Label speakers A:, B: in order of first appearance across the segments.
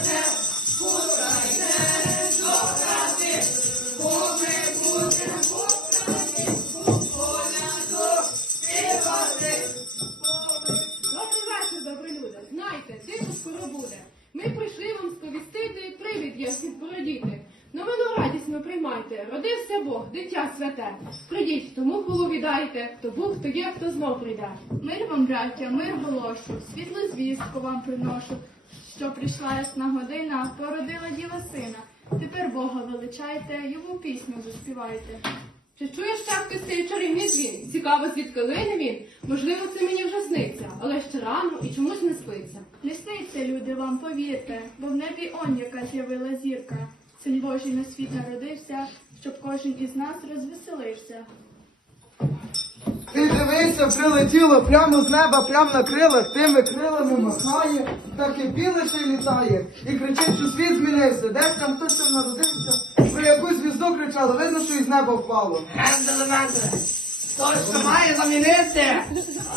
A: Добрий радісно. Родився Бог, дитя святе. Прийдіть, тому голові дайте, хто був, хто є, хто знов прийде.
B: Мир вам, браття, мир голошу, світлу звістку вам приношу, що прийшла ясна година, породила діва сина. Тепер Бога величайте, йому пісню заспівайте.
A: Чи чуєш шапки цей чарівний дзвін? Цікаво, звідки лине він? Можливо, це мені вже сниться, але ще рано і чомусь не спиться.
B: Не сниться, люди, вам повірте, бо в небі он яка з'явила зірка. Син Божий на світ народився, щоб кожен із нас розвеселився.
C: Ти дивися, прилетіло прямо з неба, прямо на крилах, тими крилами махає, так і біле ще й літає. І кричить, що світ змінився. Десь там хтось там народився. Про якусь звізду кричали, видно, що із неба впало.
D: Генделе, менделе, хто що має замінити,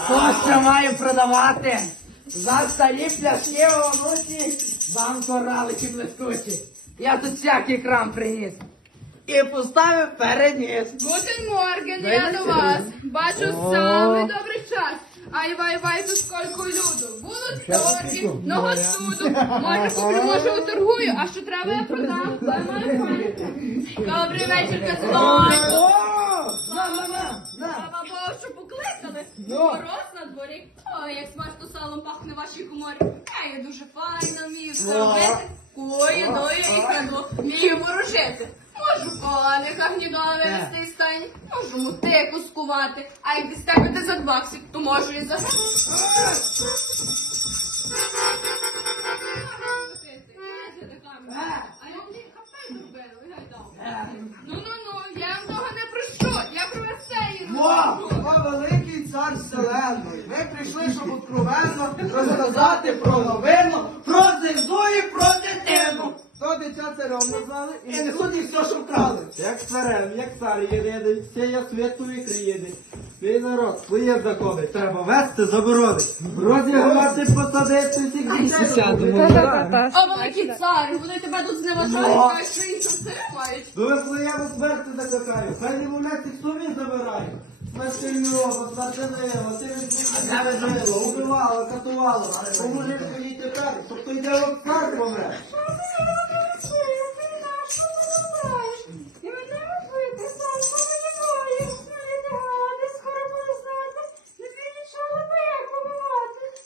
D: хто що має продавати. За старі пляшки онуці, вам коралики блискучі. Я тут всякий крам приніс. І поставив переніс.
B: Гутен Морген, я до вас. Бачу саме добрий час. Ай вай вай тут сколько люду. Будуть торги, много суду. Може куплю, може уторгую, а що треба я продам. Добрий вечір, казной.
C: На, на, на, на.
B: Слава Богу, що покликали.
C: Ну.
B: Мороз дворі. Ой, як смачно салом пахне вашій коморі. Я є дуже файно, вмію все робити. Кої, дої і храну. Вмію ворожити. Можу коника гнідове вести із стайні, можу мутику скувати, а як дістепити за баксів, то можу і за Ну ну ну, я вам того не прошу, я про
C: великий цар вселенної. Ми щоб откровенно розказати про новину,
D: Про зизу і про дитину.
C: то дитя царем назвали і несуть їх все, що вкрали.
E: Як царем, як цар єдиний, всія світу і країни. Свій народ, свої закони, треба вести заборони. Розіграти, посадити всіх дітей.
B: О, великий цар, вони тебе тут зневажають, а що іншим все мають.
E: До вифлеєму смерти закликаю, хай не мовляться, хто він забирає. Смертельного, ти відбувала, убивала, катувала. Поможи мені тепер, щоб той діло цар помре.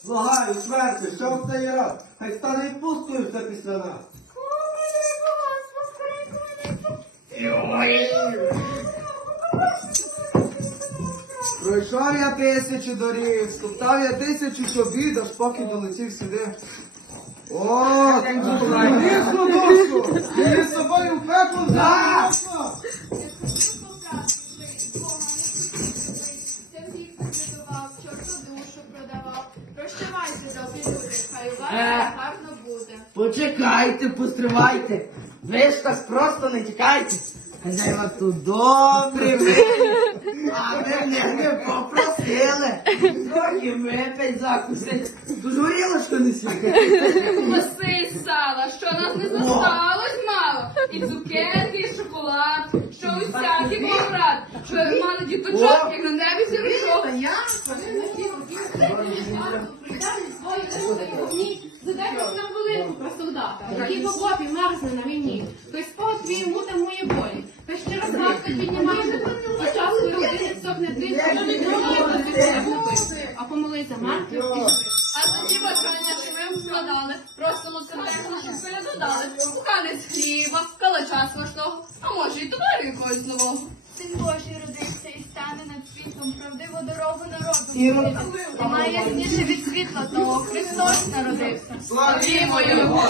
E: Благаю, смерти, що в цей раз? Хай стане відпусткою все після нас.
C: Пройшов я тисячу доріг, стоптав я тисячу чобіт, аж поки долетів сюди. О, лісу душу! Ти з собою в пекло
B: вас
D: Е.
B: гарно буде.
D: Почекайте, постривайте. Ви ж так просто не тікайте. Хазяїва тут добрі ви. А ви мене не попросили. Трохи випить закусить. Дуже горілочку не.
B: Коси з сала, що нас не зосталось мало. І цукерки, і шоколад, що усякий квадрат, що мали діточок, як на небі зірочок.
A: Задайте на хвилинку про солдата, який в окопі мерзне на війні. А помоли за мертвих і живих.
B: А тоді бажання, що ви складали, просимо себе, щоб передодали. Куканець хліба, калача смачного, а може і товару якогось нового. Син Божий родився і стане над світом, правдиву дорогу народу. Немає ясніше від світла того, Христос народився.
C: Славімо його!